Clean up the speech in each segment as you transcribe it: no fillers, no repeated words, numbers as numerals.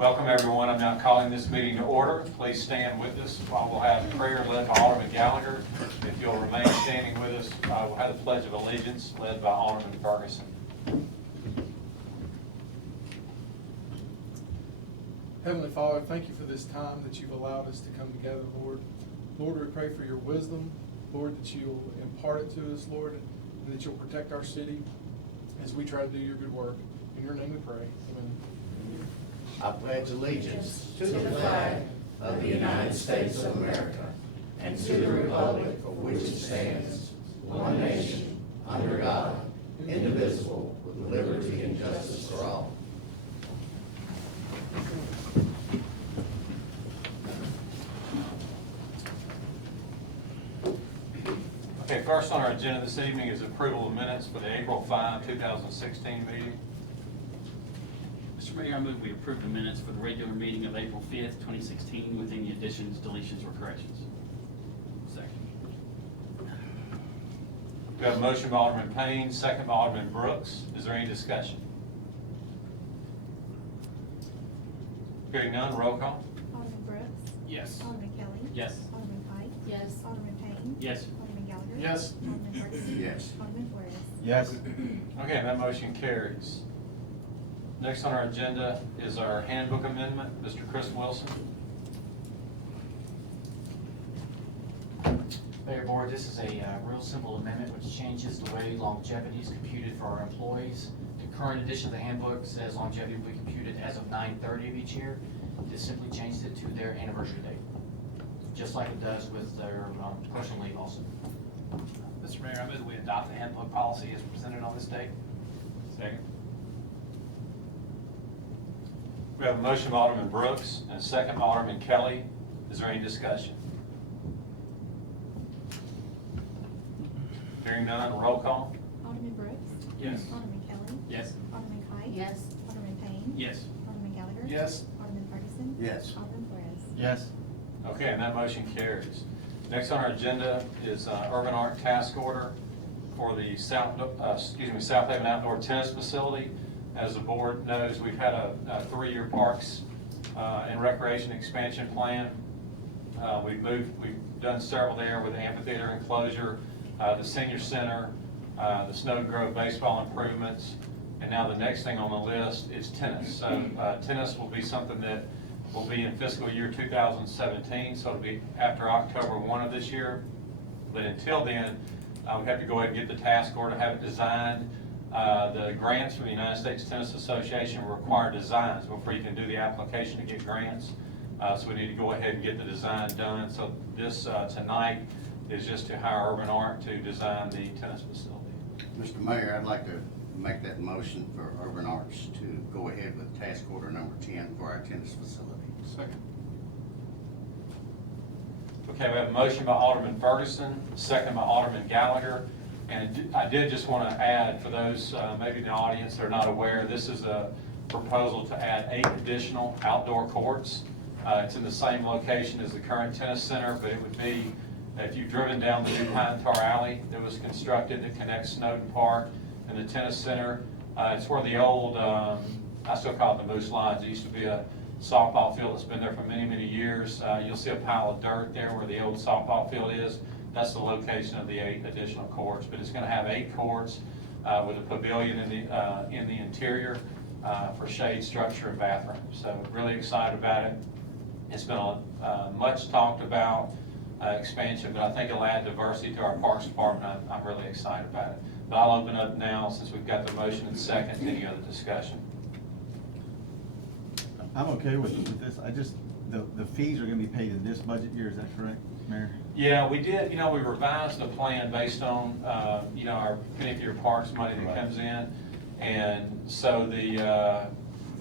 Welcome, everyone. I'm now calling this meeting to order. Please stand with us while we'll have prayer led by Alderman Gallagher. If you'll remain standing with us, we'll have the Pledge of Allegiance led by Alderman Ferguson. Heavenly Father, thank you for this time that you've allowed us to come together, Lord. Lord, we pray for your wisdom, Lord, that you'll impart it to us, Lord, and that you'll protect our city as we try to do your good work. In your name we pray. Amen. I pledge allegiance to the flag of the United States of America and to the republic for which it stands, one nation, under God, indivisible, with liberty and justice for all. Okay, first on our agenda this evening is approval of minutes for the April 5, 2016 meeting. Mr. Mayor, I move we approve the minutes for the regular meeting of April 5th, 2016 with any additions, deletions, or corrections. Second. We have a motion by Alderman Payne, second by Alderman Brooks. Is there any discussion? Hearing none, roll call. Alderman Brooks. Yes. Alderman Kelly. Yes. Alderman Pike. Yes. Alderman Payne. Yes. Alderman Gallagher. Yes. Alderman Ferguson. Yes. Alderman Flores. Yes. Okay, that motion carries. Next on our agenda is our handbook amendment. Mr. Chris Wilson. Mayor Board, this is a real simple amendment which changes the way longevity is computed for our employees. The current edition of the handbook says longevity will be computed as of 9/30 of each year. This simply changed it to their anniversary date, just like it does with their personal leave also. Mr. Mayor, I move we adopt the handbook policy as presented on this date. Second. We have a motion by Alderman Brooks and a second by Alderman Kelly. Is there any discussion? Hearing none, roll call. Alderman Brooks. Yes. Alderman Kelly. Yes. Alderman Pike. Yes. Alderman Payne. Yes. Alderman Gallagher. Yes. Alderman Ferguson. Yes. Alderman Flores. Yes. Okay, and that motion carries. Next on our agenda is Urban Art Task Order for the Southaven Outdoor Tennis Facility. As the board knows, we've had a 3-year Parks and Recreation expansion plan. We've done several there with the amphitheater enclosure, the senior center, the Snow Grove baseball improvements, and now the next thing on the list is tennis. So tennis will be something that will be in fiscal year 2017, so it'll be after October 1 of this year. But until then, we have to go ahead and get the task order, have it designed. The grants from the United States Tennis Association require designs before you can do the application to get grants. So we need to go ahead and get the design done. So this tonight is just to hire Urban Art to design the tennis facility. Mr. Mayor, I'd like to make that motion for Urban Arts to go ahead with task order number 10 for our tennis facility. Second. Okay, we have a motion by Alderman Ferguson, second by Alderman Gallagher. And I did just want to add, for those maybe in the audience that are not aware, this is a proposal to add 8 additional outdoor courts. It's in the same location as the current tennis center, but it would be, if you've driven down the new Pine Tar Alley that was constructed that connects Snowden Park and the tennis center, it's where the old, I still call it the Moose Lodge. It used to be a softball field that's been there for many, many years. You'll see a pile of dirt there where the old softball field is. That's the location of the 8 additional courts, but it's going to have 8 courts with a pavilion in the interior for shade, structure, and bathrooms. So really excited about it. It's been a much talked about expansion, but I think it'll add diversity to our Parks Department. I'm really excited about it. But I'll open up now, since we've got the motion and second, any other discussion. I'm okay with this. The fees are gonna be paid in this budget year, is that correct, Mayor? Yeah, we did, we revised the plan based on, our penny for your parks money that Right. comes in. And so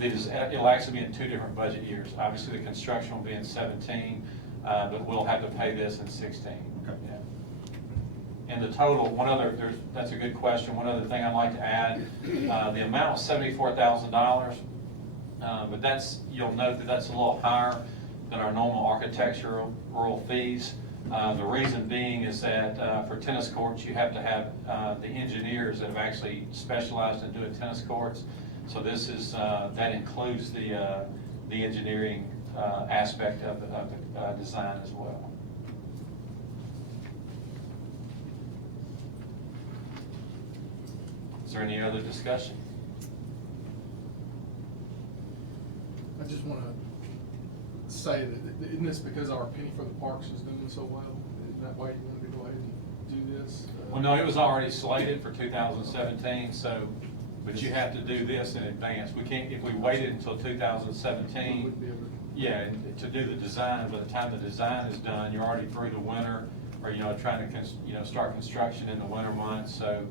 it'll actually be in 2 different budget years. Obviously, the construction will be in 17, but we'll have to pay this in 16. Okay. Yeah. And the total, that's a good question. One other thing I'd like to add, the amount was $74,000, but you'll note that that's a little higher than our normal architectural fees. The reason being is that for tennis courts, you have to have the engineers that have actually specialized in doing tennis courts. So this is that includes the the engineering aspect of the design as well. Is there any other discussion? I just want to say that, isn't this because our penny for the parks is doing so well? Isn't that why you wanted to go ahead and do this? Well, no, it was already slated for 2017, so, but you have to do this in advance. We can't, if we waited until We 2017, wouldn't be able to. yeah, and to do the design, by the time the design is done, you're already through the winter, or, trying to, start construction in the winter months. So,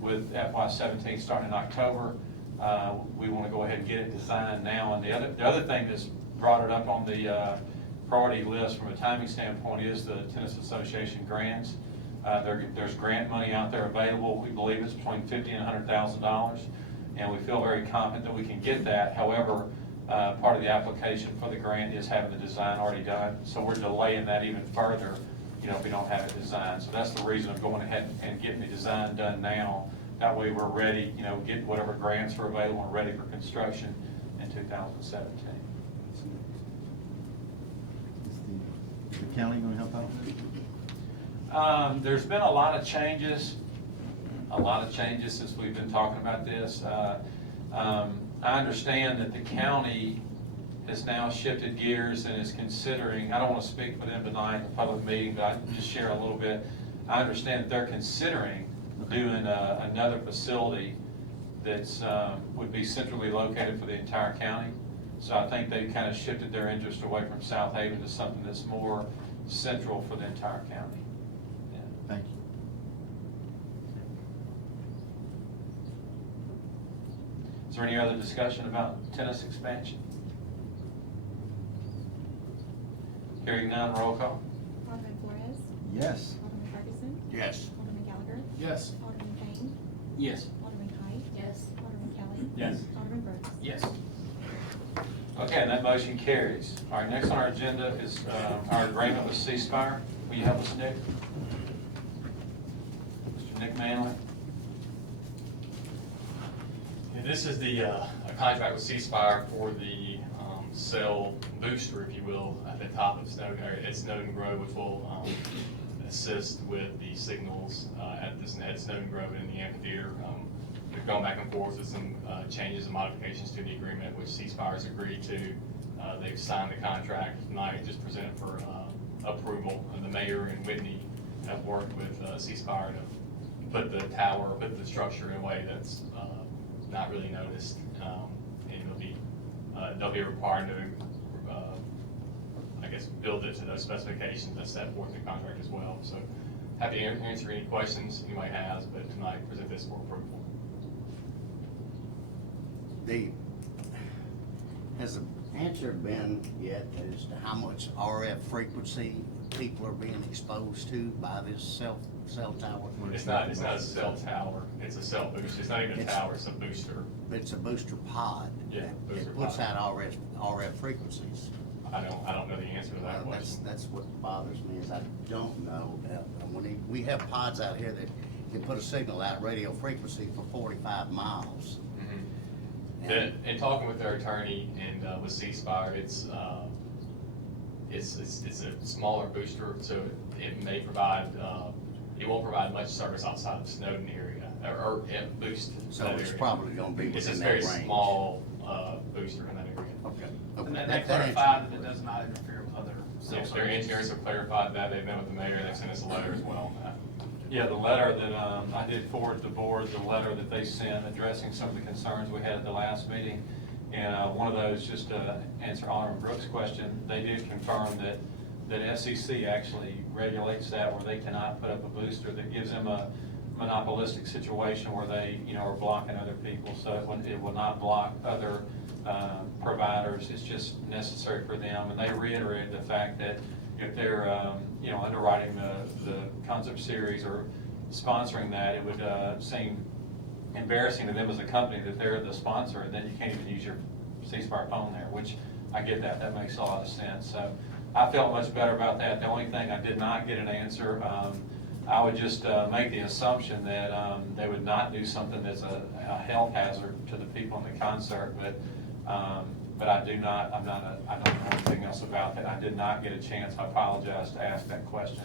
with FY17 starting in October, we want to go ahead and get it designed now. And the other thing that's brought it up on the priority list from a timing standpoint is the Tennis Association grants. There's grant money out there available. We believe it's between $50,000 and $100,000, and we feel very confident that we can get that. However, part of the application for the grant is having the design already done, so we're delaying that even further, if we don't have it designed. So that's the reason of going ahead and getting the design done now. That way we're ready, get whatever grants are available and ready for construction in 2017. Is the county gonna help out? There's been a lot of changes since we've been talking about this. I understand that the county has now shifted gears and is considering, I don't want to speak for them tonight in a public meeting, but I can just share a little bit. I understand that they're considering doing another facility that's, would be centrally located for the entire county. So I think they kind of shifted their interest away from Southaven to something that's more central for the entire county. Yeah. Thank you. Is there any other discussion about tennis expansion? Hearing none, roll call. Alderman Flores, Yes. Alderman Ferguson, Yes. Alderman Gallagher, Yes. Alderman Payne, Yes. Alderman Height. Yes. Alderman Kelly. Yes. Alderman Brooks. Yes. Okay, and that motion carries. All right, next on our agenda is our agreement with C Spire. Will you help us, Nick? Mr. Nick Manley? Yeah, this is the a contract with C Spire for the cell booster, if you will, at the top of Snowden area at Snowden Grove, which will assist with the signals at Snowden Grove in the amphitheater. We've gone back and forth with some changes and modifications to the agreement, which C Spire has agreed to. They've signed the contract tonight, just presented for approval. And the mayor and Whitney have worked with C Spire to put the structure in a way that's not really noticed, and they'll be required to, build it to those specifications that's set forth in the contract as well. So happy to answer any questions anybody has, but tonight present this for approval. Has the answer been yet as to how much RF frequency people are being exposed to by this cell tower? It's not a cell tower, it's a cell booster. It's not even a tower, it's a booster. It's a booster pod. Yeah, booster It puts pod. out RF frequencies. I don't know the answer to that question. That's what bothers me, is I don't know. We have pods out here that can put a signal out radio frequency for 45 miles. In talking with their attorney and with C Spire, it's a smaller booster, so it may provide, it won't provide much service outside of Snowden area, or boost So that it's area. probably gonna be It's within a that very range. small booster in that area. Okay. And That they answers clarified that my it does not interfere with other cell Yes, their services. engineers have clarified that. They've met with the mayor. They've sent us a letter as well on that. Yeah, the letter that, I did forward to the board, the letter that they sent addressing some of the concerns we had at the last meeting. And one of those, just to answer Alderman Brooks' question, they did confirm that SEC actually regulates that, where they cannot put up a booster that gives them a monopolistic situation where they, are blocking other people. So it will not block other providers. It's just necessary for them. And they reiterated the fact that if they're, underwriting the concert series or sponsoring that, it would seem embarrassing to them as a company that they're the sponsor and then you can't even use your C Spire phone there, which I get that. That makes a lot of sense. So I felt much better about that. The only thing I did not get an answer, I would just make the assumption that they would not do something that's a health hazard to the people in the concert, but but I don't know anything else about that. I did not get a chance, I apologize, to ask that question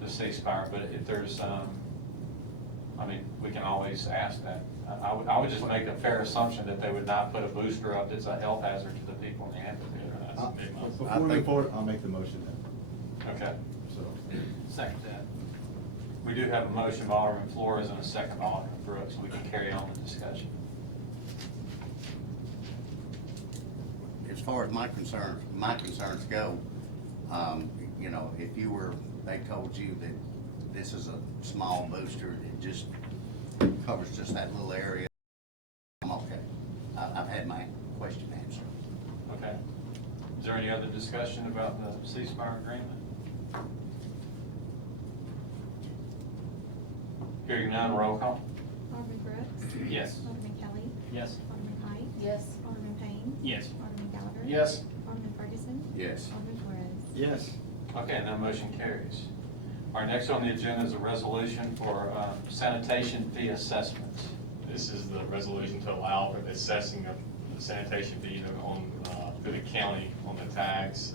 to C-Spire, but if there's, I mean, we can always ask that. I would just make a fair assumption that they would not put a booster up that's a health hazard to the people in the amphitheater. That's a big month. Before we move forward, I'll make the motion then. Okay. So, Second that. We do have a motion by Alderman Flores and a second by Alderman Brooks, so we can carry on the discussion. As far as my concerns go, you know, if they told you that this is a small booster that just covers just that little area, I'm okay. I've had my question answered. Okay. Is there any other discussion about the C-Spire agreement? Hearing none, roll call. Alderman Brooks. Yes. Alderman Kelly. Yes. Alderman Height. Yes. Alderman Payne. Yes. Alderman Gallagher. Yes. Alderman Ferguson. Yes. Alderman Flores. yes. Okay, and that motion carries. All right, next on the agenda is a resolution for sanitation fee assessments. This is the resolution to allow for the assessing of the sanitation fee on, through the county on the tags.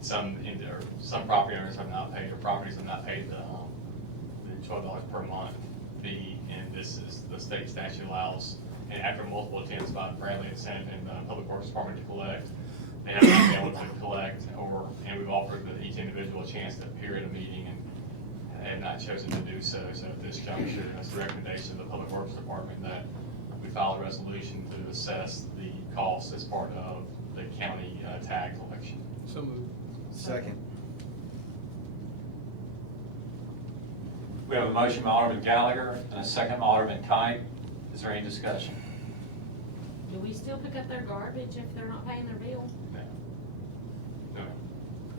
Some property owners have not paid, or properties have not paid the $12 per month fee, and this is the state statute allows, and after multiple attempts by Bradley and the Public Works Department to collect, they have not been able to collect, and we've offered each individual a chance to appear at a meeting, and they have not chosen to do so. So at this juncture, that's the recommendation of the Public Works Department that we file a resolution to assess the costs as part of the county tag collection. So moved. Second. We have a motion by Alderman Gallagher and a second by Alderman Kite. Is there any discussion? Do we still pick up their garbage if they're not paying their bill? No.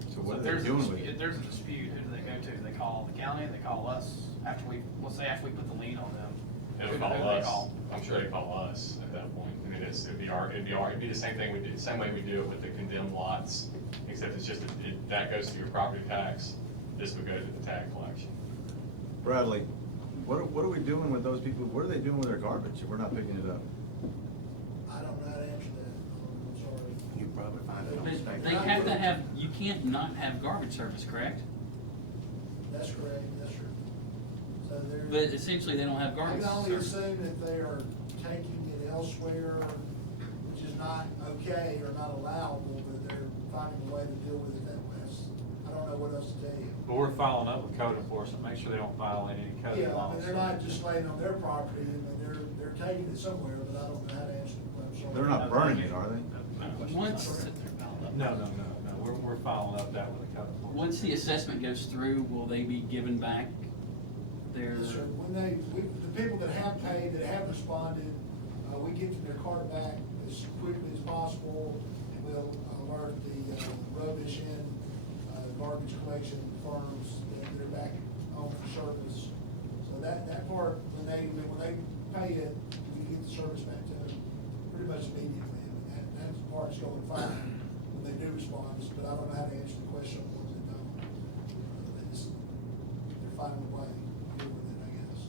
So what are If they there's a doing with dispute- it? If there's a dispute, who do they go to? Do they call the county, they call us after let's say after we put the lien on them? They Who would do call they us. call? I'm sure they call us at that point. I mean, it'd be the same thing we do, the same way we do it with the condemned lots, except it's just, that goes to your property tax. This would go to the tag collection. Bradley, what are we doing with those people? What are they doing with their garbage if we're not picking it up? I don't know how to answer that, I'm sorry. You probably find it on the But state. they have to have, you can't not have garbage service, correct? That's correct, yes, sir. So But they're, essentially, they don't have I garbage can only service. assume that they are taking it elsewhere, which is not okay or not allowable, but they're finding a way to deal with it that way. I don't know what else to tell you. But we're following up with code enforcement, make sure they don't violate any code Yeah, I laws. mean, they're not just laying on their property, I mean, they're taking it somewhere, but I don't know how to answer the question. They're not burning it, are they? Once, No, we're following up that with a code enforcement. once the assessment goes through, will they be given back their? Yes, sir. The people that have paid, that have responded, we get their card back as quickly as possible, and we'll alert the rubbish and garbage collection firms that they're back on for service. So that part, when they pay it, we get the service back to them pretty much immediately. I mean, that part's going fine when they do respond, but I don't know how to answer the question on ones that don't. They're finding a way to deal with it, I guess.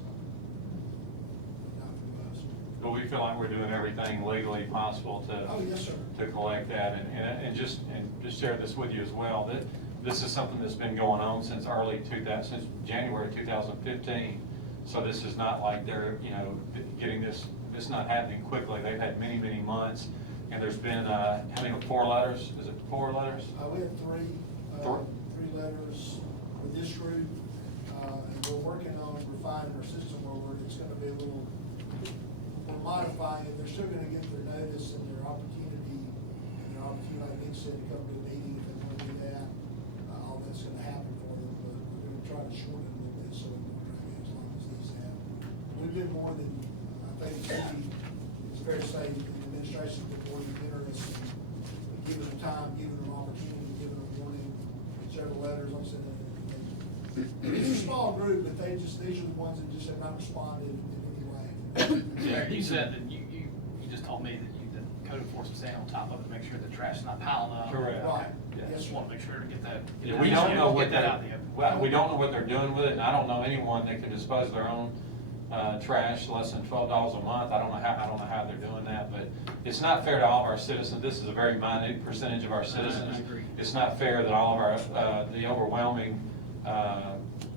Not through us. But we feel like we're doing everything legally possible Oh, yes, sir. to collect that, and just share this with you as well, that this is something that's been going on since since January 2015. So this is not like they're, getting this not happening quickly. They've had many, many months, and there's been, how many, 4 letters? Is it 4 letters? We have three letters with this group, and we're working on refining our system where it's gonna be we're modifying it. They're still gonna get their notice and their opportunity, like Nick said, to come to a meeting if they wanna do that. All that's gonna happen for them, but we're gonna try to shorten it a little bit so it won't drag as long as these have. We've been more than, I think it's fair to say, the administration's been more than interested in giving them time, giving them opportunity, giving them warning, several letters, like I said. It's a small group, but these are the ones that just have not responded in any way. Mayor, you said that you just told me that the code enforcement staying on top of it, make sure the trash is not piling up. Correct. Right. I just want to make sure to get that. Yeah, we don't know what Get that out there. we don't know what they're doing with it, and I don't know anyone that can dispose of their own trash less than $12 a month. I don't know how they're doing that, but it's not fair to all of our citizens. This is a very minute percentage of our citizens. I agree. It's not fair that all of our, the overwhelming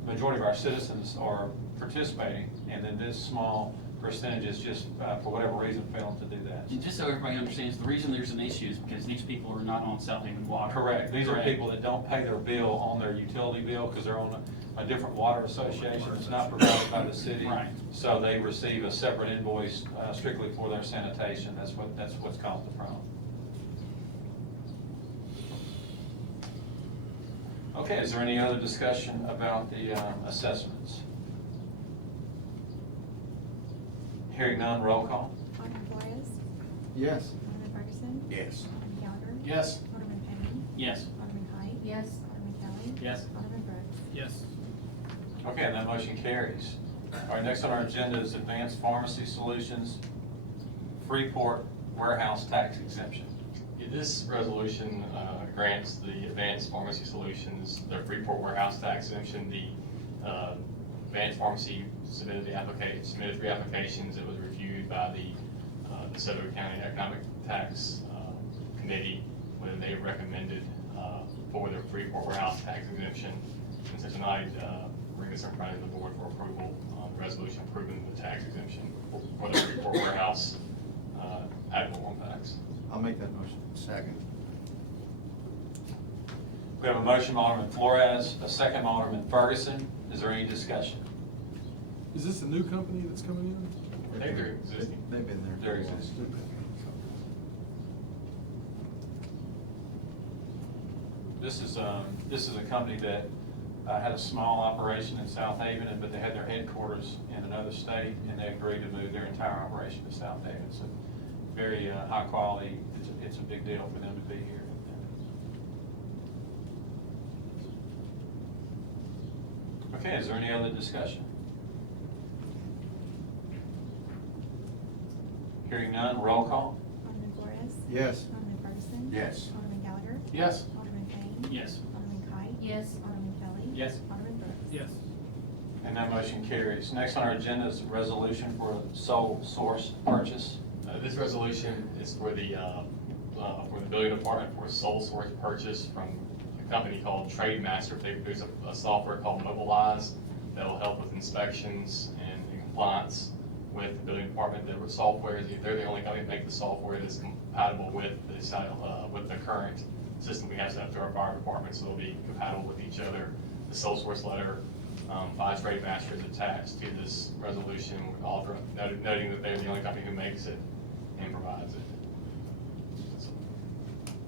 majority of our citizens are participating, and then this small percentage is just, for whatever reason, failing to do that. And just so everybody understands, the reason there's an issue is because these people are not on Southaven water. Correct. These are people that don't pay their bill on their utility bill because they're on a different water association. It's not provided by the city. Right. So they receive a separate invoice strictly for their sanitation. That's what's caused the problem. Okay, is there any other discussion about the assessments? Hearing none, roll call. Alderman Flores, Yes. Alderman Ferguson, Yes. Alderman Gallagher. Yes. Alderman Payne. Yes. Alderman Height. Yes. Alderman Kelly. Yes. Alderman Brooks. Yes. Okay, and that motion carries. All right, next on our agenda is Advanced Pharmacy Solutions, Freeport Warehouse Tax Exemption. Yeah, this resolution grants the Advanced Pharmacy Solutions their Freeport warehouse tax exemption. The Advanced Pharmacy submitted three applications. It was reviewed by the Southaven County Economic Tax Committee, where they recommended for their Freeport warehouse tax exemption. And so tonight, bring this in front of the board for approval, the resolution approving the tax exemption for the Freeport warehouse ad valorem tax. I'll make that motion. Second. We have a motion by Alderman Flores, a second by Alderman Ferguson. Is there any discussion? Is this a new company that's coming in? They're existing. They've been there. There exists. This is a company that had a small operation in Southaven, but they had their headquarters in another state, and they agreed to move their entire operation to Southaven. It's a very high quality. It's a big deal for them to be here. Okay, is there any other discussion? Hearing none, roll call. Alderman Flores. Yes. Alderman Ferguson. Yes. Alderman Gallagher. Yes. Alderman Payne. Yes. Alderman Height. Yes. Alderman Kelly. Yes. Alderman Brooks. Yes. And that motion carries. Next on our agenda is a resolution for a sole source purchase. This resolution is for the building department for a sole source purchase from a company called Trademaster. They produce a software called Mobilize that will help with inspections and compliance with the building department. The software, they're the only company that make the software that's compatible with the current system we have set up through our fire department, so it'll be compatible with each other. The sole source letter by Trademaster is attached to this resolution, noting that they're the only company who makes it and provides it.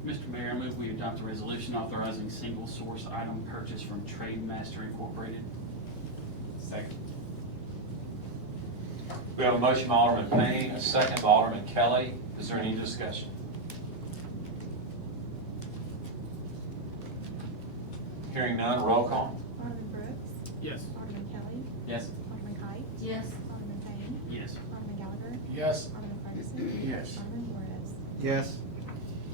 Mr. Mayor, I move we adopt a resolution authorizing single source item purchase from Trademaster Incorporated. Second. We have a motion by Alderman Payne, a second by Alderman Kelly. Is there any discussion? Hearing none, roll call. Alderman Brooks. Yes. Alderman Kelly. Yes. Alderman Height. Yes. Alderman Payne. Yes. Alderman Gallagher. Yes. Alderman Ferguson. Yes. Alderman Flores. Yes.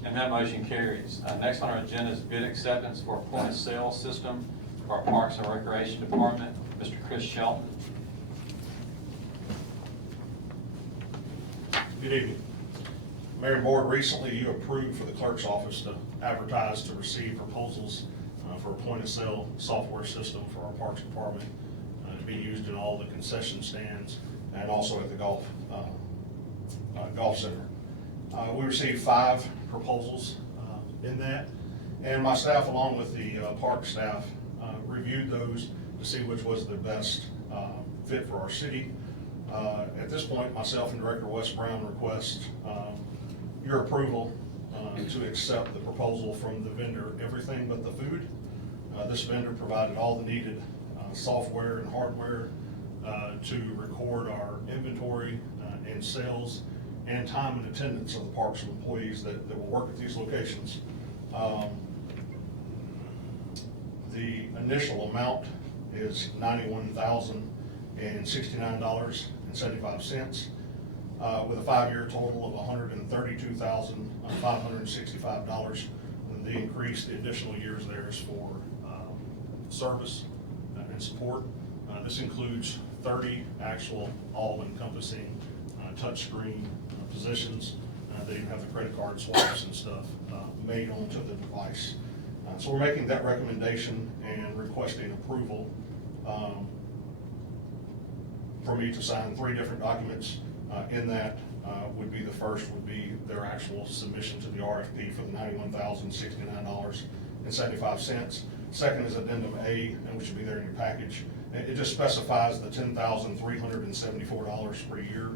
And that motion carries. Next on our agenda is bid acceptance for a point of sale system for our Parks and Recreation Department. Mr. Chris Shelton. Good evening. Mayor and Board, recently you approved for the clerk's office to advertise to receive proposals for a point-of-sale software system for our Parks Department to be used in all the concession stands and also at the golf center. We received 5 proposals in that, and my staff, along with the park staff, reviewed those to see which was the best fit for our city. At this point, myself and Director Wes Brown request your approval to accept the proposal from the vendor, Everything But the Food. This vendor provided all the needed software and hardware to record our inventory and sales and time and attendance of the parks employees that will work at these locations. The initial amount is $91,069.75, with a 5-year total of $132,565. And the increase, the additional years there is for service and support. This includes 30 actual all-encompassing touchscreen positions, They even have the credit card swipes and stuff made onto the device. So we're making that recommendation and requesting approval for me to sign 3 different documents. In that would be, the first would be their actual submission to the RFP for the $91,069.75. Second is addendum A, and which should be there in your package. It just specifies the $10,374 per year.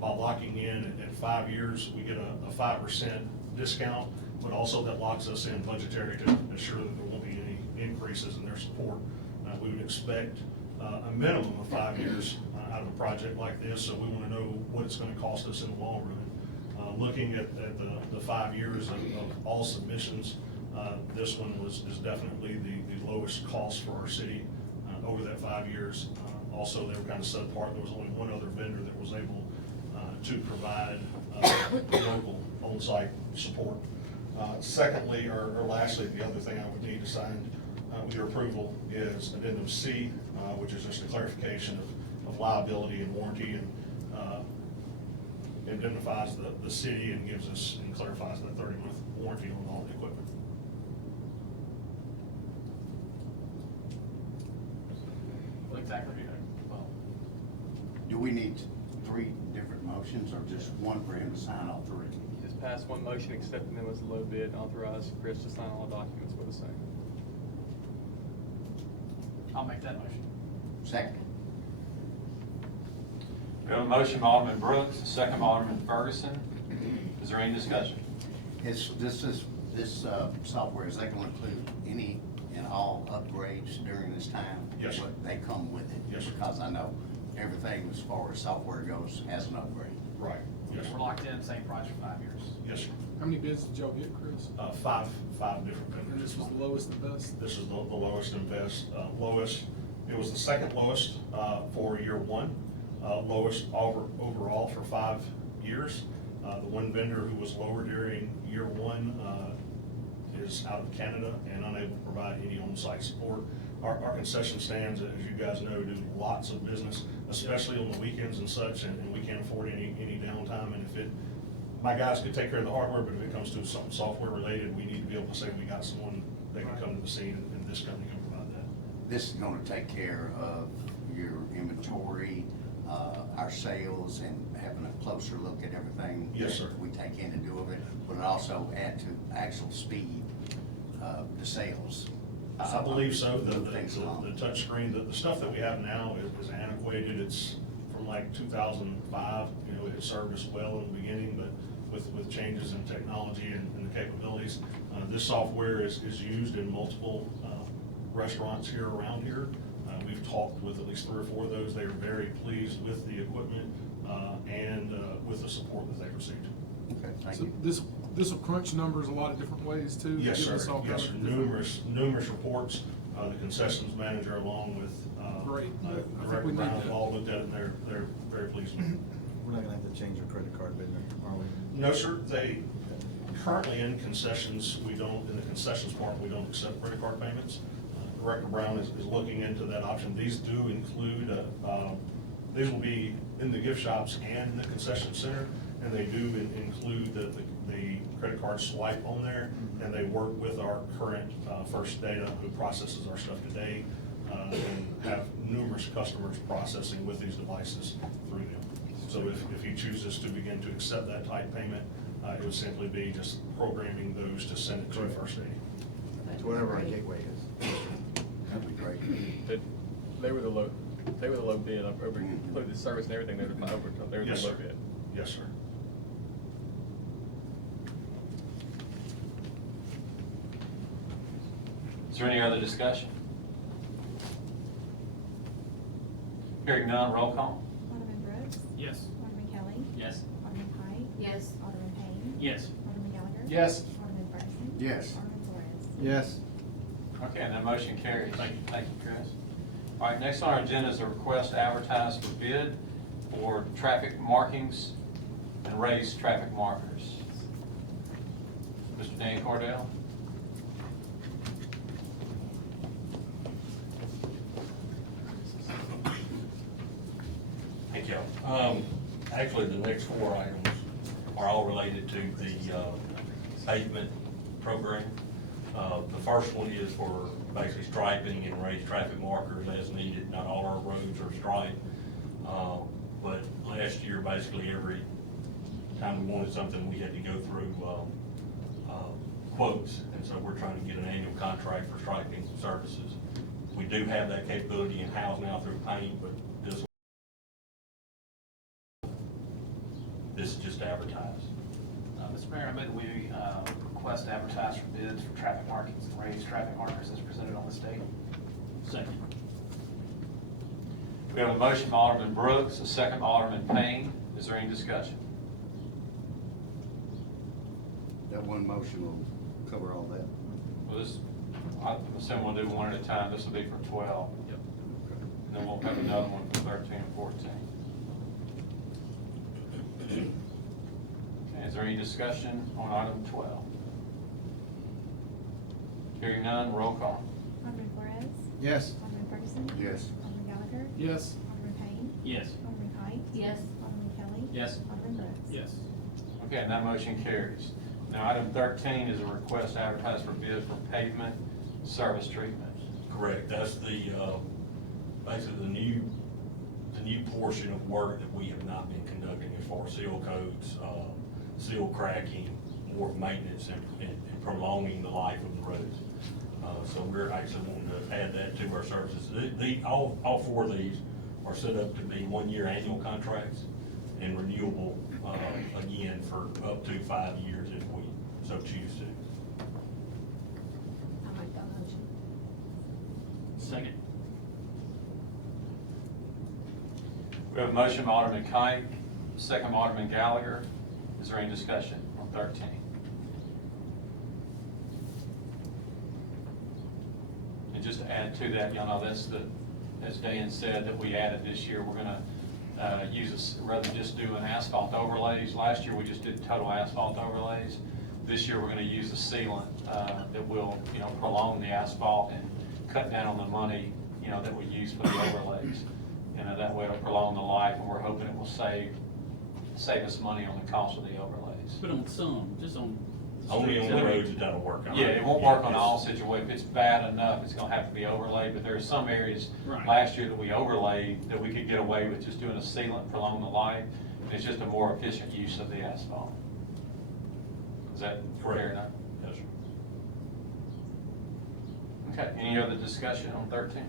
By locking in at 5 years, we get a 5% discount, but also that locks us in budgetary to ensure that there won't be any increases in their support. We would expect a minimum of 5 years out of a project like this, so we want to know what it's going to cost us in the long run. Looking at the 5 years of all submissions, this one is definitely the lowest cost for our city over that 5 years. Also, they were kind of subpar. There was only one other vendor that was able to provide local on-site support. Secondly, or lastly, the other thing I would need to sign with your approval is addendum C, which is just a clarification of liability and warranty, and indemnifies the city and gives us and clarifies that 30-month warranty on all the equipment. What exactly do you think? Well, Do we need 3 different motions or just one for him to sign all 3? You just pass one motion accepting them as a low bid and authorize Chris to sign all the documents for the same. I'll make that motion. Second. We have a motion by Alderman Brooks, a second by Alderman Ferguson. Is there any discussion? This software, is that going to include any and all upgrades during this time? Yes, sir. They come with it? Yes, sir. Because I know everything as far as software goes has an upgrade. Right. Yes, We're sir. locked in, same price for 5 years. Yes, sir. How many bids did y'all get, Chris? 5 different And vendors. this was the lowest and best? This is the lowest and best. Lowest, it was the second lowest for year 1, lowest overall for 5 years. The one vendor who was lower during year 1 is out of Canada and unable to provide any on-site support. Our concession stands, as you guys know, do lots of business, especially on the weekends and such, and we can't afford any downtime. And my guys could take care of the hardware, but if it comes to something software related, we need to be able to say we got someone that can come to the scene, and this company can provide that. This is going to take care of your inventory, our sales, and having a closer look at everything. Yes, sir. that we take in and do of it, but it also add to actual speed of the sales. I believe so. Move things along. The touch screen, the stuff that we have now is antiquated. It's from like 2005. It served us well in the beginning, but with changes in technology and the capabilities, this software is used in multiple restaurants here around here. We've talked with at least 3 or 4 of those. They are very pleased with the equipment and with the support that they've received. Okay, thank So you. this will crunch numbers a lot of different ways too? Yes, give sir. us all Yes, sir. kind of different- Numerous reports. The concessions manager, along with Great. I think we Director need Brown, that. have all looked at it, and they're very pleased with it. We're not gonna have to change our credit card bid, are we? No, sir. They currently in concessions, in the concessions part, we don't accept credit card payments. Director Brown is looking into that option. These do include, these will be in the gift shops and the concession center, and they do include the credit card swipe on there, and they work with our current First Data, who processes our stuff today, and have numerous customers processing with these devices through them. So if he chooses to begin to accept that type payment, it would simply be just programming those to send it to First Data. It's whatever our gateway is. That'd be great. They were the low bid, included the service and everything, they were the low Yes, sir. bid. Yes, sir. Is there any other discussion? Hearing none, roll call. Alderman Brooks? Yes. Alderman Kelly? Yes. Alderman Pike? Yes. Alderman Payne? Yes. Alderman Gallagher? Yes. Alderman Ferguson? Yes. Alderman Flores? Yes. Okay, and that motion carries. Thank you, Chris. All right, next on our agenda is a request to advertise for bid for traffic markings and raised traffic markers. Mr. Dan Cordell? Thank you. Actually, the next 4 items are all related to the pavement program. The first one is for basically striping and raised traffic markers as needed. Not all our roads are striped. But last year, basically every time we wanted something, we had to go through quotes. And so we're trying to get an annual contract for striping services. We do have that capability in-house now through paint, but this is just advertised. Mr. Mayor, I move that we request to advertise for bids for traffic markings and raised traffic markers as presented on this date. Second. We have a motion by Alderman Brooks, a second by Alderman Payne. Is there any discussion? That one motion will cover all that. Well, this, I'm assuming we'll do one at a time. This will be for 12. Yep. And then we'll have another one for 13 and 14. Okay, is there any discussion on item 12? Hearing none, roll call. Alderman Flores? Yes. Alderman Ferguson? Yes. Alderman Gallagher? Yes. Alderman Payne? Yes. Alderman Height? Yes. Alderman Kelly? Yes. Alderman Brooks? Yes. Okay, and that motion carries. Now, item 13 is a request to advertise for bid for pavement service treatment. Correct. That's the, basically the new portion of work that we have not been conducting as far as seal coats, seal cracking, more maintenance and prolonging the life of the roads. So we're actually wanting to add that to our services. All four of these are set up to be 1-year annual contracts and renewable, again, for up to 5 years if we so choose to. I make that motion. Second. We have a motion by Alderman Kite, second by Alderman Gallagher. Is there any discussion on 13? And just to add to that, y'all know that's the, as Dan said, that we added this year, we're gonna use this, rather than just doing asphalt overlays. Last year, we just did total asphalt overlays. This year, we're gonna use a sealant that will, prolong the asphalt and cut down on the money, that we use for the overlays. That way it'll prolong the life, and we're hoping it will save us money on the cost of the overlays. But on some, just on. Only on the roads it doesn't work on. Yeah, it won't work on all situations. If it's bad enough, it's gonna have to be overlaid, but there are some areas Right. last year that we overlaid that we could get away with just doing a sealant, prolong the life. And it's just a more efficient use of the asphalt. Is that fair Correct. enough? Yes, sir. Okay, any other discussion on 13?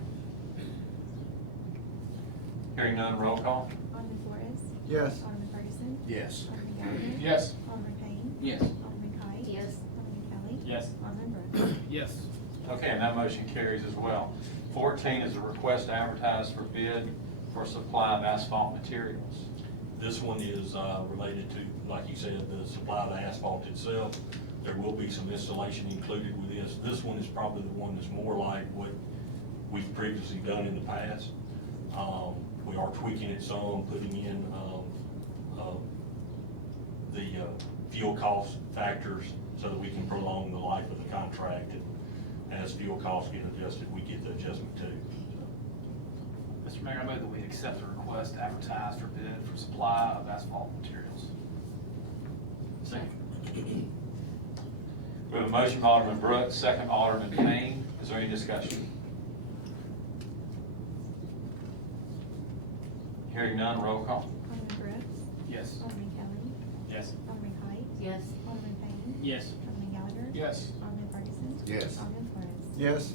Hearing none, roll call. Alderman Flores? Yes. Alderman Ferguson? Yes. Alderman Gallagher? Yes. Alderman Payne? Yes. Alderman Kite? Yes. Alderman Kelly? Yes. Alderman Brooks? Yes. Okay, and that motion carries as well. 14 is a request to advertise for bid for supply of asphalt materials. This one is related to, like you said, the supply of the asphalt itself. There will be some installation included with this. This one is probably the one that's more like what we've previously done in the past. We are tweaking it some, putting in the fuel cost factors so that we can prolong the life of the contract. And as fuel costs get adjusted, we get the adjustment too. Mr. Mayor, I move that we accept the request to advertise for bid for supply of asphalt materials. Second. We have a motion by Alderman Brooks, second by Alderman Payne. Is there any discussion? Hearing none, roll call. Alderman Brooks? Yes. Alderman Kelly? Yes. Alderman Height? Yes. Alderman Payne? Yes. Alderman Gallagher? Yes. Alderman Ferguson? Yes. Alderman Flores? Yes.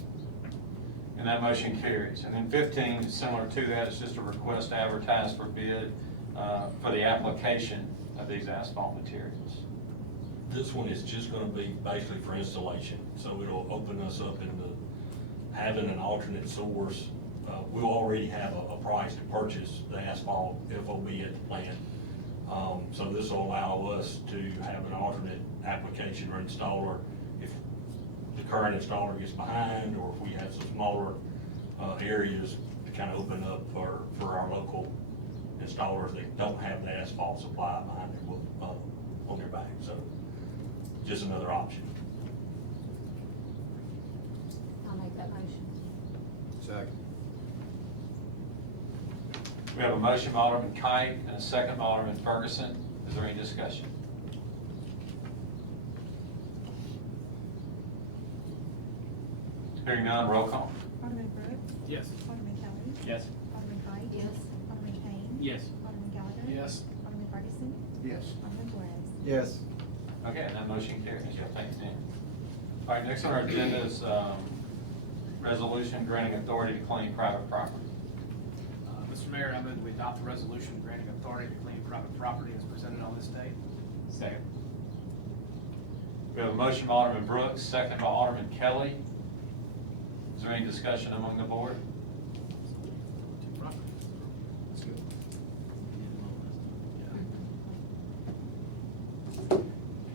And that motion carries. And then 15, is similar to that, it's just a request to advertise for bid for the application of these asphalt materials. This one is just gonna be basically for installation, so it'll open us up into having an alternate source. We'll already have a price to purchase the asphalt FOB at the plant. So this will allow us to have an alternate application or installer if the current installer gets behind, or if we have some smaller areas to kind of open up for our local installers that don't have the asphalt supply behind their, on their back. So just another option. I'll make that motion. Second. We have a motion by Alderman Kite and a second by Alderman Ferguson. Is there any discussion? Hearing none, roll call. Alderman Brooks. Yes. Alderman Kelly. Yes. Alderman Height. Yes. Alderman Payne. Yes. Alderman Gallagher. Yes. Alderman Ferguson. Yes. Alderman Flores. Yes. Okay, and that motion carries. Yeah, thanks, Dan. All right, next on our agenda is resolution granting authority to claim private property. Mr. Mayor, I move we adopt the resolution granting authority to claim private property as presented on this date. Second. We have a motion by Alderman Brooks, second by Alderman Kelly. Is there any discussion among the board? That's good.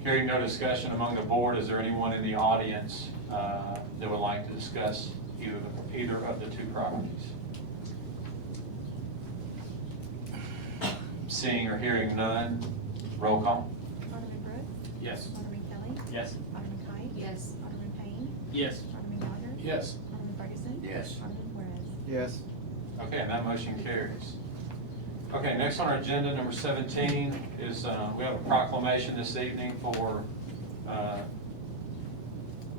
Hearing no discussion among the board, is there anyone in the audience that would like to discuss either of the two properties? Seeing or hearing none, roll call. Alderman Brooks. Yes. Alderman Kelly. Yes. Alderman Height. Yes. Alderman Payne. Yes. Alderman Gallagher. Yes. Alderman Ferguson. Yes. Alderman Flores. Yes. Okay, and that motion carries. Okay, next on our agenda, number 17, is we have a proclamation this evening for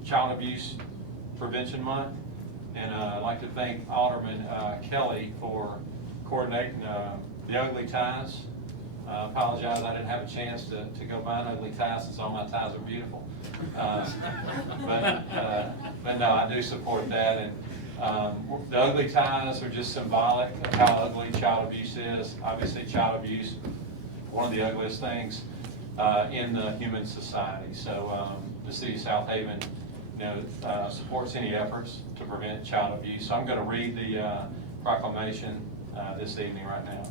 Child Abuse Prevention Month. And I'd like to thank Alderman Kelly for coordinating the ugly ties. I apologize, I didn't have a chance to go buy an ugly tie since all my ties are beautiful. But no, I do support that. And the ugly ties are just symbolic of how ugly child abuse is. Obviously, child abuse, one of the ugliest things in the human society. So the City of Southaven, supports any efforts to prevent child abuse. So I'm going to read the proclamation this evening right now.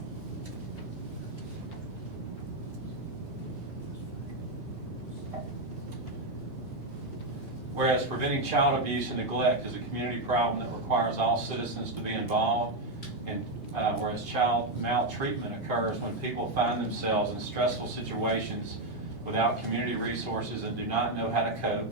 Whereas preventing child abuse and neglect is a community problem that requires all citizens to be involved, and whereas child maltreatment occurs when people find themselves in stressful situations without community resources and do not know how to cope,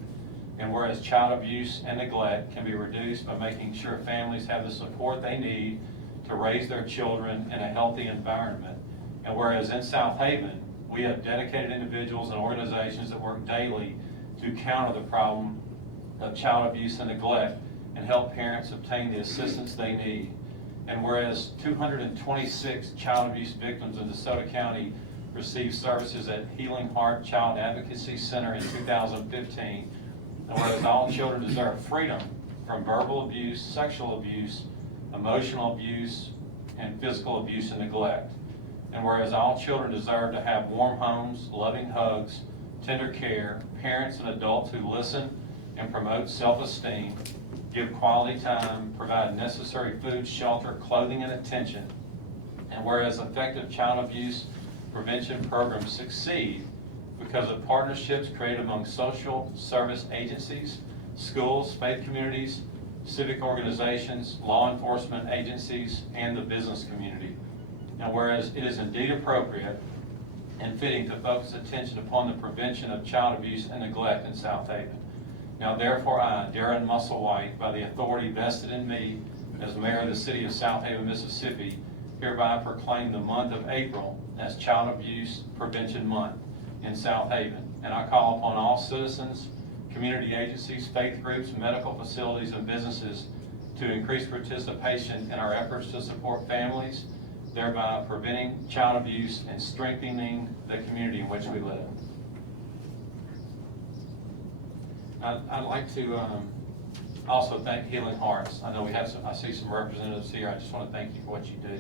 and whereas child abuse and neglect can be reduced by making sure families have the support they need to raise their children in a healthy environment, and whereas in Southaven, we have dedicated individuals and organizations that work daily to counter the problem of child abuse and neglect and help parents obtain the assistance they need. And whereas 226 child abuse victims in DeSoto County received services at Healing Heart Child Advocacy Center in 2015, and whereas all children deserve freedom from verbal abuse, sexual abuse, emotional abuse, and physical abuse and neglect. And whereas all children deserve to have warm homes, loving hugs, tender care, parents and adults who listen and promote self-esteem, give quality time, provide necessary food, shelter, clothing, and attention. And whereas effective child abuse prevention programs succeed because of partnerships created among social service agencies, schools, faith communities, civic organizations, law enforcement agencies, and the business community. And whereas it is indeed appropriate and fitting to focus attention upon the prevention of child abuse and neglect in Southaven. Now therefore I, Darren Musselwhite, by the authority vested in me as mayor of the City of Southaven, Mississippi, hereby proclaim the month of April as Child Abuse Prevention Month in Southaven. And I call upon all citizens, community agencies, faith groups, medical facilities, and businesses to increase participation in our efforts to support families, thereby preventing child abuse and strengthening the community in which we live. I'd like to also thank Healing Hearts. I know I see some representatives here. I just want to thank you for what you do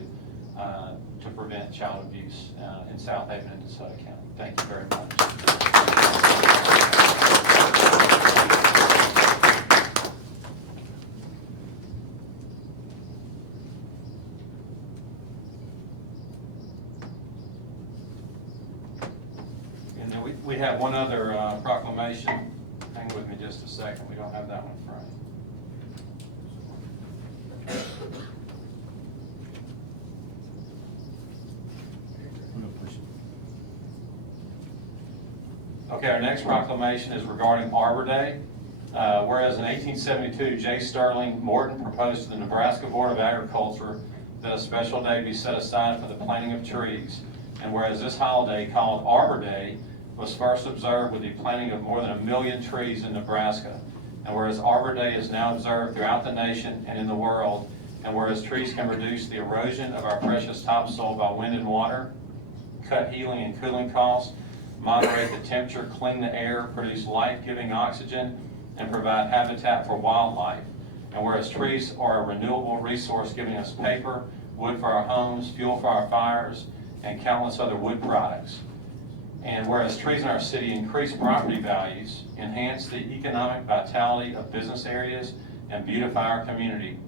to prevent child abuse in Southaven and DeSoto County. Thank you very much. And then we have one other proclamation. Hang with me just a second. We don't have that one in front. Okay, our next proclamation is regarding Arbor Day. Whereas in 1872, J. Sterling Morton proposed to the Nebraska Board of Agriculture that a special day be set aside for the planting of trees. And whereas this holiday, called Arbor Day, was first observed with the planting of more than 1 million trees in Nebraska. And And whereas Arbor Day is now observed throughout the nation and in the world, and whereas trees can reduce the erosion of our precious topsoil by wind and water, cut healing and cooling costs, moderate the temperature, clean the air, produce life-giving oxygen, and provide habitat for wildlife. And whereas trees are a renewable resource giving us paper, wood for our homes, fuel for our fires, and countless other wood products. And whereas trees in our city increase property values, enhance the economic vitality of business areas, and beautify our community.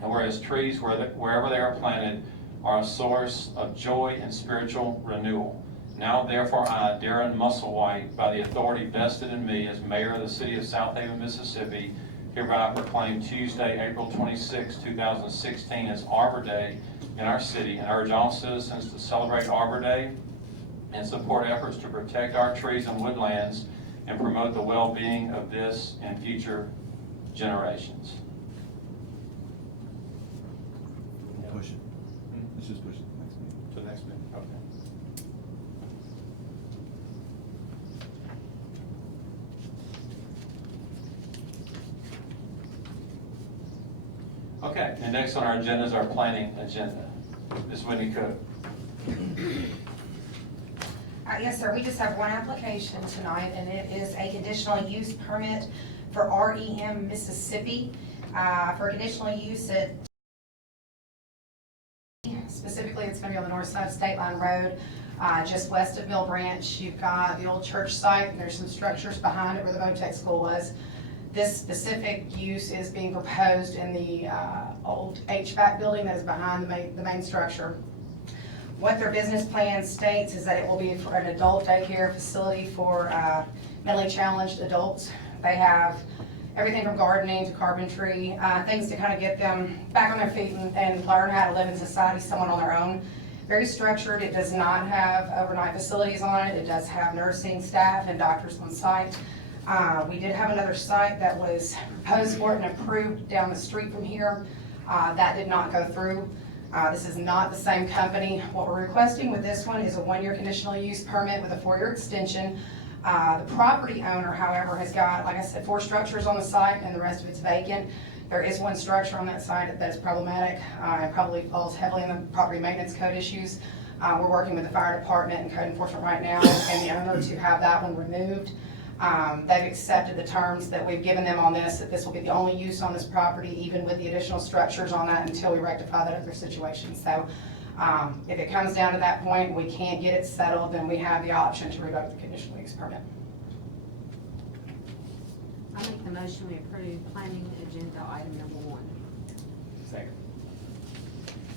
And whereas trees, wherever they are planted, are a source of joy and spiritual renewal. Now therefore I, Darren Musselwhite, by the authority vested in me as mayor of the city of Southaven, Mississippi, hereby proclaim Tuesday, April 26, 2016 as Arbor Day in our city, and urge all citizens to celebrate Arbor Day and support efforts to protect our trees and woodlands and promote the well-being of this and future generations. We'll push it. Let's just push it to the next meeting. To the next meeting, okay. Okay, and next on our agenda is our planning agenda. Ms. Whitney Cook. Yes, sir. We just have one application tonight, and it is a conditional use permit for REM Mississippi for conditional use at, specifically, it's going to be on the north side of State Line Road, just west of Mill Branch. You've got the old church site, and there's some structures behind it where the Votech school was. This specific use is being proposed in the old HVAC building that is behind the main structure. What their business plan states is that it will be for an adult daycare facility for mentally challenged adults. They have everything from gardening to carpentry, things to kind of get them back on their feet and learn how to live in society, someone on their own. Very structured. It does not have overnight facilities on it. It does have nursing staff and doctors on site. We did have another site that was proposed for it and approved down the street from here. That did not go through. This is not the same company. What we're requesting with this one is a 1-year conditional use permit with a 4-year extension. The property owner, however, has got, like I said, 4 structures on the site and the rest of it's vacant. There is one structure on that site that is problematic and probably falls heavily in the property maintenance code issues. We're working with the fire department and code enforcement right now and the owner to have that one removed. They've accepted the terms that we've given them on this, that this will be the only use on this property, even with the additional structures on that, until we rectify that other situation. So if it comes down to that point and we can't get it settled, then we have the option to revoke the conditional use permit. I make the motion we approve planning agenda item number 1. Second.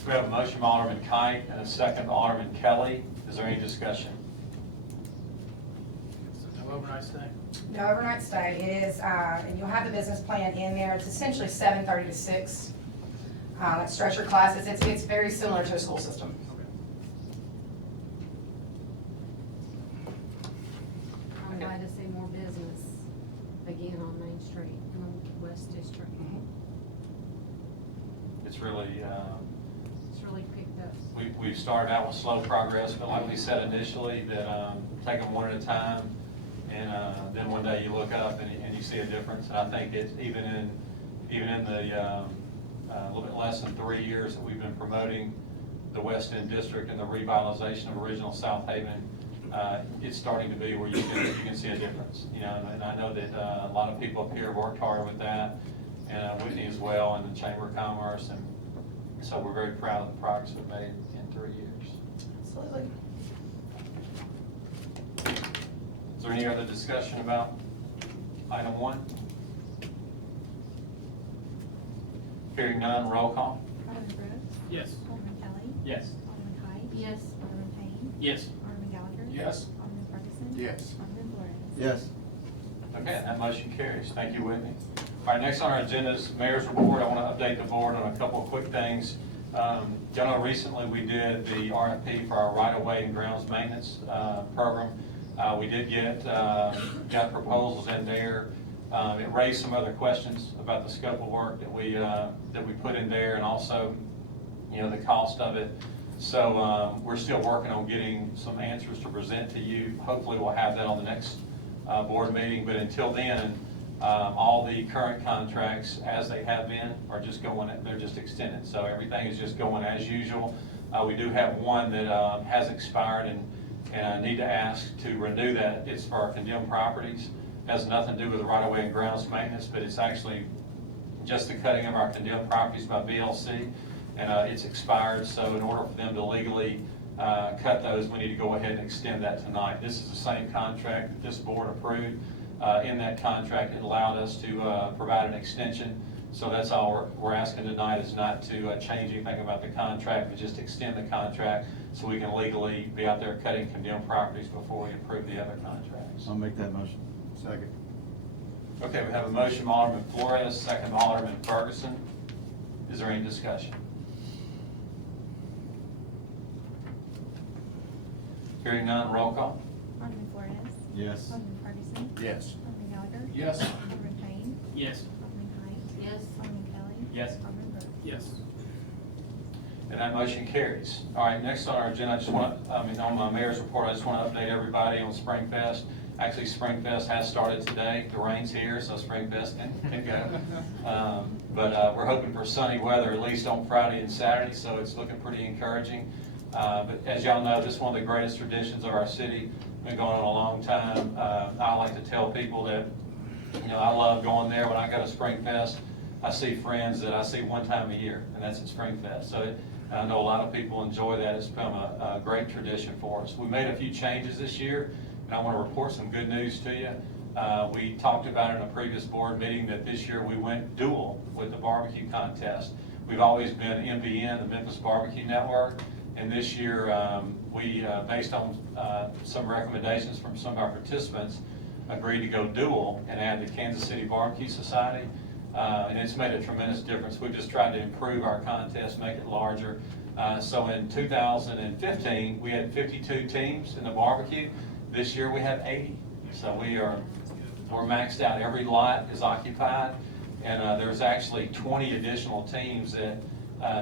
We have a motion by Alderman Kite and a second by Alderman Kelly. Is there any discussion? No overnight stay? No overnight stay. It is, and you'll have the business plan in there. It's essentially 7:30 to 6. It's structured classes. It's very similar to a school system. I'm glad to see more business again on Main Street in the West District. It's really, It's really picked up. we've started out with slow progress, but like we said initially, that take them one at a time, and then one day you look up and you see a difference. And I think it's even in the a little bit less than 3 years that we've been promoting the West End District and the revitalization of original Southaven, it's starting to be where you can see a difference. You know, and I know that a lot of people up here have worked hard with that, and Whitney as well, and the Chamber of Commerce, and so we're very proud of the progress we've made in 3 years. Absolutely. Is there any other discussion about item 1? Hearing none, roll call. Alderman Brooks. Yes. Alderman Kelly. Yes. Alderman Kite. Yes. Alderman Payne. Yes. Alderman Gallagher. Yes. Alderman Ferguson. Yes. Alderman Flores. Yes. Okay, that motion carries. Thank you, Whitney. All right, next on our agenda is Mayor's Report. I want to update the board on a couple of quick things. Y'all know recently we did the RFP for our right-of-way and grounds maintenance program. We did get got proposals in there. It raised some other questions about the scope of work that we put in there, and also, you know, the cost of it. So we're still working on getting some answers to present to you. Hopefully we'll have that on the next board meeting, but until then, All the current contracts, as they have been, are just going, they're just extended. So everything is just going as usual. We do have one that has expired, and I need to ask to renew that. It's for our condemned properties. Has nothing to do with the right-of-way and grounds maintenance, but it's actually just the cutting of our condemned properties by VLC, and it's expired. So in order for them to legally cut those, we need to go ahead and extend that tonight. This is the same contract that this board approved. In that contract, it allowed us to provide an extension. So that's all we're asking tonight, is not to change anything about the contract, but just extend the contract so we can legally be out there cutting condemned properties before we approve the other contracts. I'll make that motion. Second. Okay, we have a motion by Alderman Flores, second by Alderman Ferguson. Is there any discussion? Hearing none, roll call. Alderman Flores. Yes. Alderman Ferguson. Yes. Alderman Gallagher. Yes. Alderman Payne. Yes. Alderman Height. Yes. Alderman Kelly. Yes. Alderman Burke. Yes. And that motion carries. All right, next on our agenda, on my mayor's report, I just want to update everybody on Spring Fest. Actually, Spring Fest has started today. The rain's here, so Spring Fest can go. But we're hoping for sunny weather, at least on Friday and Saturday, so it's looking pretty encouraging. But as y'all know, this is one of the greatest traditions of our city. Been going on a long time. I like to tell people that, I love going there. When I go to Spring Fest, I see friends that I see one time a year, and that's at Spring Fest. So I know a lot of people enjoy that. It's become a great tradition for us. We made a few changes this year, and I want to report some good news to you. We talked about it in a previous board meeting that this year we went dual with the barbecue contest. We've always been MBN, the Memphis Barbecue Network, and this year we, based on some recommendations from some of our participants, agreed to go dual and add the Kansas City Barbecue Society. And it's made a tremendous difference. We've just tried to improve our contest, make it larger. So in 2015, we had 52 teams in the barbecue. This year we have 80. So we're maxed out. Every lot is occupied. And there's actually 20 additional teams that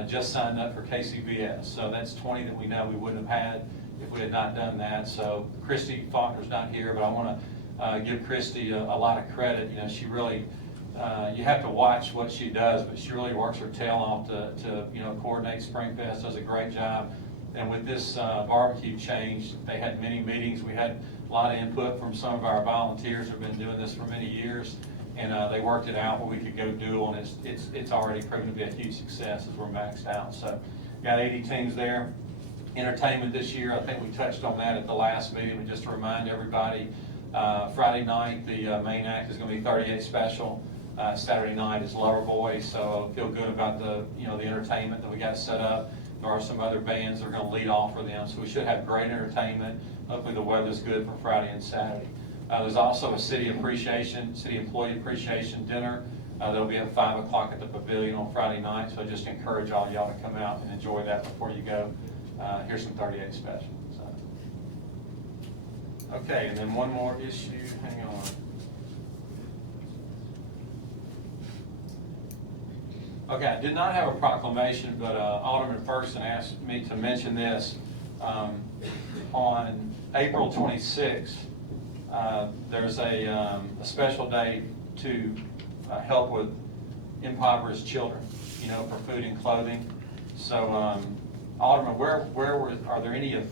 just signed up for KCBS. So that's 20 that we know we wouldn't have had if we had not done that. So Christy Faulkner's not here, but I want to give Christy a lot of credit. She really, you have to watch what she does, but she really works her tail off to coordinate Spring Fest, does a great job. And with this barbecue change, they had many meetings. We had a lot of input from some of our volunteers who have been doing this for many years. And they worked it out where we could go dual, and it's already proven to be a huge success as we're maxed out. So got 80 teams there. Entertainment this year, I think we touched on that at the last meeting, but just to remind everybody, Friday night, the main act is going to be 38 Special. Saturday night is Loverboy, so I feel good about the entertainment that we got set up. There are some other bands that are going to lead off for them, so we should have great entertainment. Hopefully the weather's good for Friday and Saturday. There's also a city employee appreciation dinner that'll be at 5 o'clock at the Pavilion on Friday night. So I just encourage all y'all to come out and enjoy that before you go. Here's some 38 Special. So. Okay, and then one more issue. Hang on. Okay, I did not have a proclamation, but Alderman Ferguson asked me to mention this. On April 26th, there's a special day to help with impoverished children, for food and clothing. So, Alderman, are there any of,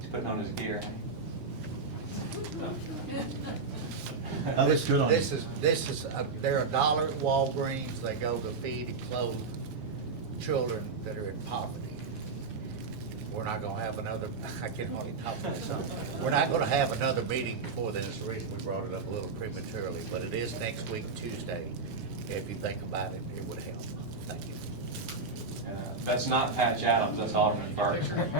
he's putting on his gear. That looks good on you. This is, they're $1 at Walgreens. They go to feed and clothe children that are in poverty. We're not gonna have another, I can only talk about something. We're not gonna have another meeting before this. The reason we brought it up a little prematurely, but it is next week, Tuesday. If you think about it, it would help. Thank you. That's not Patch Adams, that's Alderman Ferguson.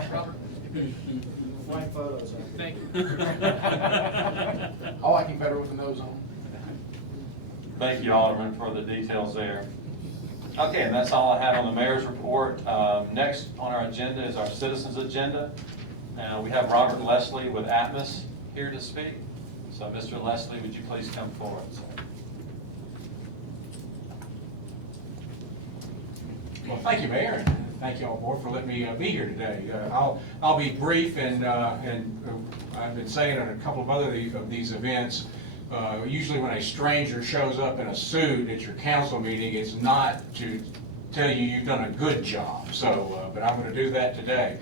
Flank photos. Thank you. I like him better with the nose on. Thank you, Alderman, for the details there. Okay, and that's all I have on the mayor's report. Next on our agenda is our citizens' agenda. We have Robert Leslie with Atmos here to speak. So, Mr. Leslie, would you please come forward, sir? Well, thank you, Mayor, and thank you all board for letting me be here today. I'll be brief, and I've been saying at a couple of other of these events Usually when a stranger shows up in a suit at your council meeting, it's not to tell you you've done a good job. So, but I'm going to do that today.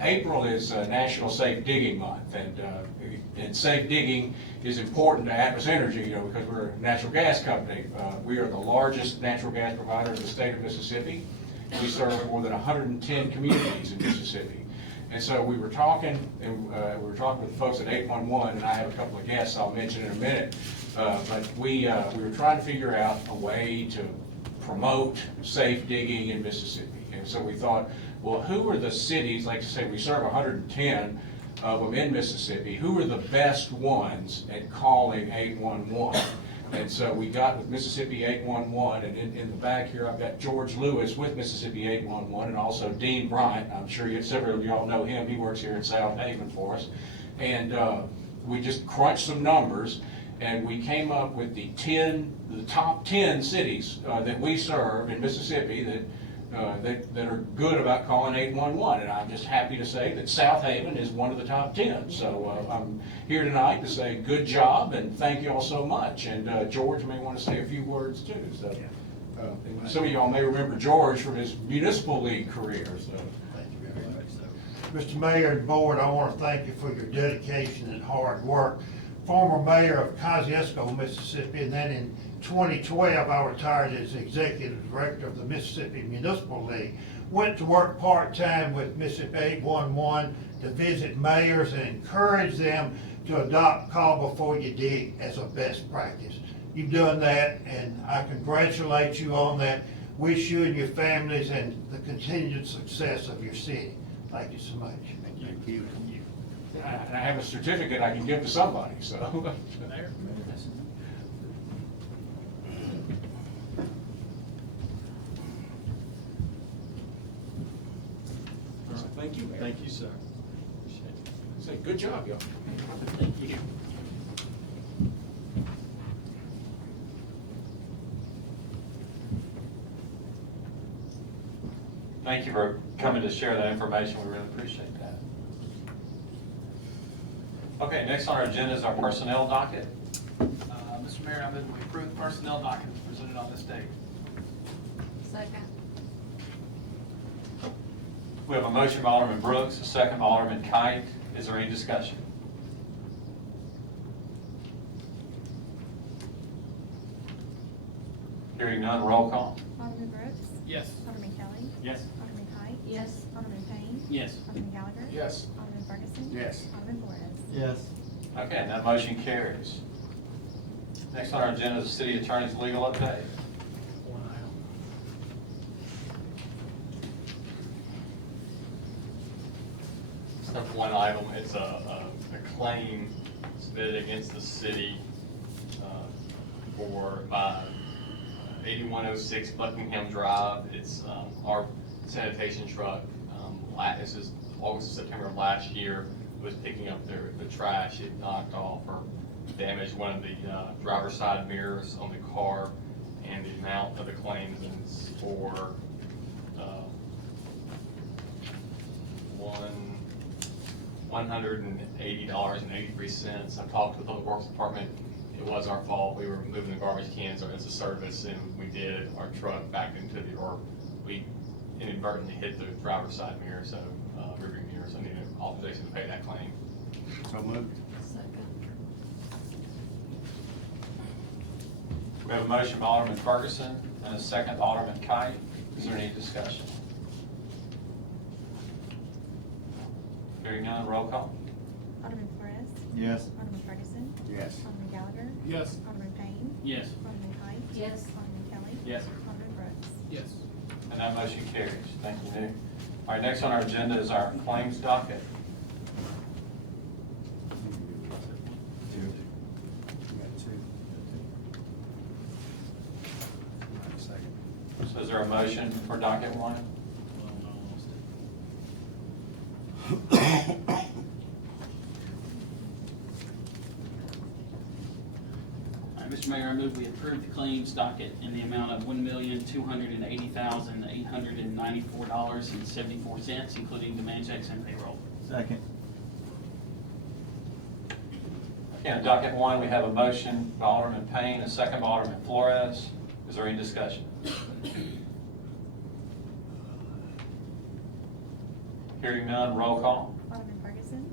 April is National Safe Digging Month, and safe digging is important to Atmos Energy, because we're a natural gas company. We are the largest natural gas provider in the state of Mississippi. We serve more than 110 communities in Mississippi. And so we were talking, with the folks at 811, and I have a couple of guests I'll mention in a minute. But we were trying to figure out a way to promote safe digging in Mississippi. And so we thought, well, who are the cities, like I say, we serve 110 of them in Mississippi, who are the best ones at calling 811? And so we got with Mississippi 811, and in the back here, I've got George Lewis with Mississippi 811, and also Dean Bryant. I'm sure several of y'all know him. He works here in Southaven for us. And we just crunched some numbers, and we came up with the top 10 cities that we serve in Mississippi that are good about calling 811, and I'm just happy to say that Southaven is one of the top 10. So I'm here tonight to say good job and thank you all so much. And George may want to say a few words too. So some of y'all may remember George from his municipal league career. So. Thank you very much. Mr. Mayor and Board, I want to thank you for your dedication and hard work. Former mayor of Kosciuszko, Mississippi, and then in 2012, I retired as executive director of the Mississippi Municipal League. Went to work part-time with Mississippi 811 to visit mayors and encourage them to adopt call before you dig as a best practice. You've done that, and I congratulate you on that. Wish you and your families and the continued success of your city. Thank you so much. Thank you. And I have a certificate I can give to somebody, so. Mayor? Thank you, Mayor. Thank you, sir. Say, good job, y'all. Thank you. Thank you for coming to share that information. We really appreciate that. Okay, next on our agenda is our personnel docket. Mr. Mayor, I move we approve the personnel document presented on this date. Second. We have a motion by Alderman Brooks, a second by Alderman Kite. Is there any discussion? Hearing none, roll call. Alderman Brooks? Yes. Alderman Kelly? Yes. Alderman Kite? Yes. Alderman Payne? Yes. Alderman Gallagher? Yes. Alderman Ferguson? Yes. Alderman Flores? Yes. Okay, and that motion carries. Next on our agenda is the city attorney's legal update. Step one item, it's a claim submitted against the city for 8106 Buckingham Drive. It's our sanitation truck. This is August, September of last year. It was picking up the trash. It knocked off or damaged one of the driver's side mirrors on the car, and the amount of the claim is for $180.83. I talked with the Public Works Department. It was our fault. We were moving the garbage cans as a service, and we did. Our truck backed into we inadvertently hit the driver's side mirror, so rearview mirror. So I needed authorization to pay that claim. So moved. Second. We have a motion by Alderman Ferguson and a second by Alderman Kite. Is there any discussion? Hearing none, roll call. Alderman Flores? Yes. Alderman Ferguson? Yes. Alderman Gallagher? Yes. Alderman Payne? Yes. Alderman Kite? Yes. Alderman Kelly? Yes. Alderman Brooks? Yes. And that motion carries. Thank you, Nick. All right, next on our agenda is our claims docket. So is there a motion for docket one? All right, Mr. Mayor, I move we approve the claims docket in the amount of $1,280,894.74, including demand checks and payroll. Second. Okay, on docket 1, we have a motion by Alderman Payne, a second by Alderman Flores. Is there any discussion? Hearing none, roll call. Alderman Ferguson,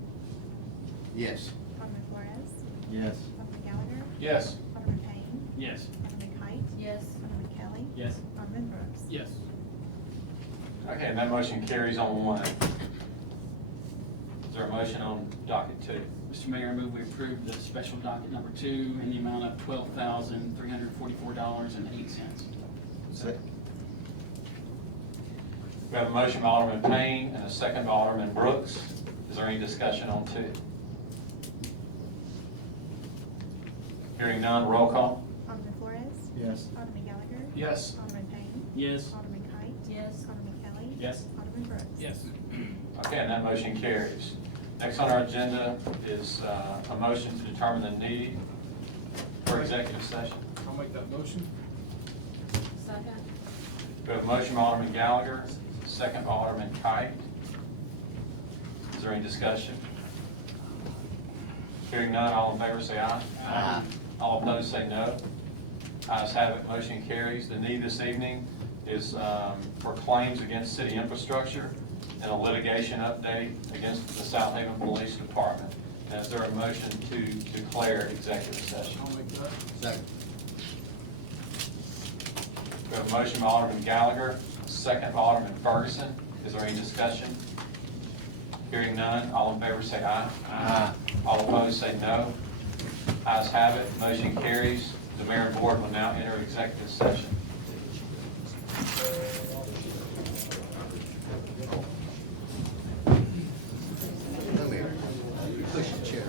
Yes. Alderman Flores, Yes. Alderman Gallagher, Yes. Alderman Payne, Yes. Alderman Kite. Yes. Alderman Kelly. Yes. Alderman Brooks. Yes. Okay, and that motion carries on 1. Is there a motion on docket 2? Mr. Mayor, I move we approve the special docket number 2 in the amount of $12,344.08. Second. We have a motion by Alderman Payne and a second by Alderman Brooks. Is there any discussion on 2? Hearing none, roll call. Alderman Flores, Yes. Alderman Gallagher. Yes. Alderman Payne, Yes. Alderman Kite. Yes. Alderman Kelly. Yes. Alderman Brooks. Yes. Okay, and that motion carries. Next on our agenda is a motion to determine the need for executive session. I'll make that motion. Second. We have a motion by Alderman Gallagher, second by Alderman Kite. Is there any discussion? Hearing none, all in favor say aye. Aye. All opposed say no. Ayes have it, motion carries. The need this evening is for claims against city infrastructure and a litigation update against the Southaven Police Department. And is there a motion to declare executive session? I'll make that. Second. We have a motion by Alderman Gallagher, second by Alderman Ferguson. Is there any discussion? Hearing none, all in favor say aye. Aye. All opposed say no. Ayes have it, motion carries. The mayor and board will now enter executive session. Come here. Push the chair.